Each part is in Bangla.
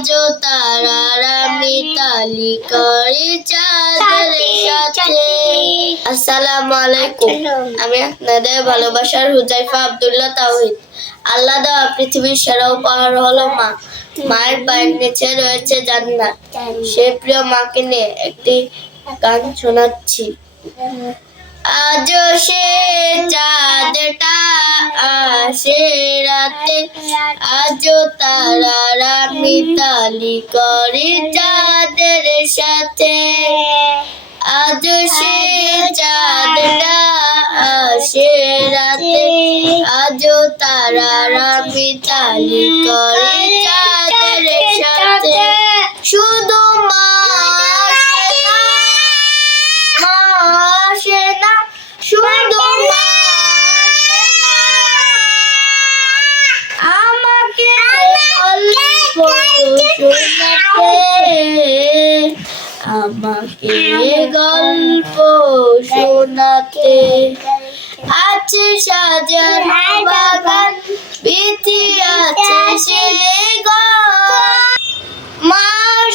আজও তারার মিতালি করে চাঁদের সাথে। আসসালামু আলাইকুম। আমি আপনাদের ভালোবাসার হুজাইফা আব্দুল্লাহ তাওহীদ। আল্লাহ দেওয়া পৃথিবীর সেরা উপহার হলো মা। মায়ের পায়ের নিচে রয়েছে জান্নাত। সেই প্রিয় মাকে নিয়ে একটি গান শোনাচ্ছি। আজও সে চাঁদটা আসে রাতে, আজও তারারা মিতালি করে চাঁদের সাথে। আজও সে চাঁদটা আসে রাতে, আজও তারারা মিতালি করে চাঁদের সাথে। শুধু মা আসে না, শুধু মা আমাকে গল্প শোনাতে, আমাকে গল্প শোনাতে। আছে সাজানো বাগান, বিথি আছে সে ঘর। মা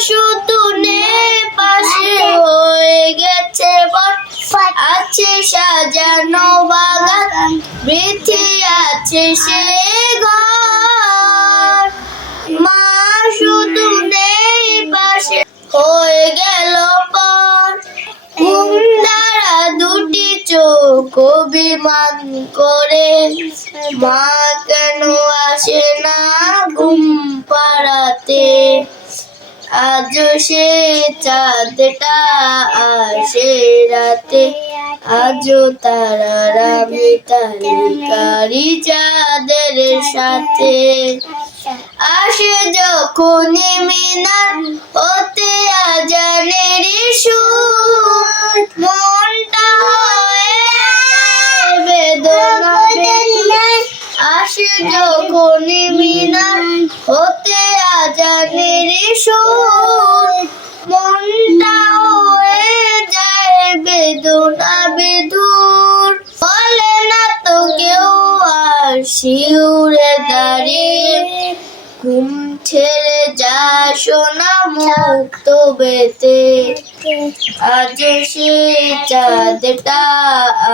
শুধু নেই পাশে, হয়ে গেছে বট। আছে সাজানো বাগান, বৃথি আছে সে ঘর। মা শুধু নেই পাশে, হয়ে গেল পর। ঘুম দ্বারা দুটি চোখ অভিমান করে, মা কেন আসে না ঘুম পাড়াতে। আজও সে চাঁদটা আসে রাতে, আজও তারারা মিতালি করে চাঁদের সাথে। আসে যখন মিনার হতে আজানের সুর, মনটা হয়ে বেদনা বেদনায়। আসে যখন মিনার হতে আজানের সুর, মনটা হয়ে যায় বেদনা বেদুর। বলে না তো কেউ আর শিউরে দাঁড়িয়ে, ঘুম ছেড়ে যা সোনা মুক্ত বেতে। আজ সে চাঁদটা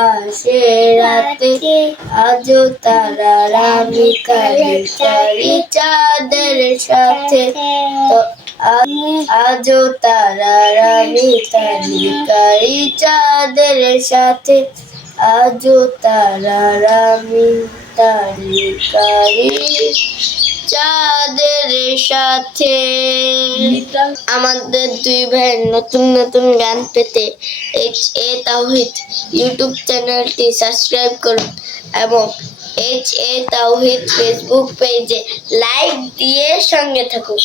আসে রাতে, আজও তারারা মিতালি করে চাঁদের সাথে। আজও তারারা মিতালি করে চাঁদের সাথে, আজও তারারা মিতালি করে চাঁদের সাথে। আমাদের দুই ভাইয়ের নতুন নতুন গান পেতে HA তাওহীদ ইউটিউব চ্যানেলটি সাবস্ক্রাইব করুন এবং HA তাওহীদ ফেসবুক পেজে লাইক দিয়ে সঙ্গে থাকুন।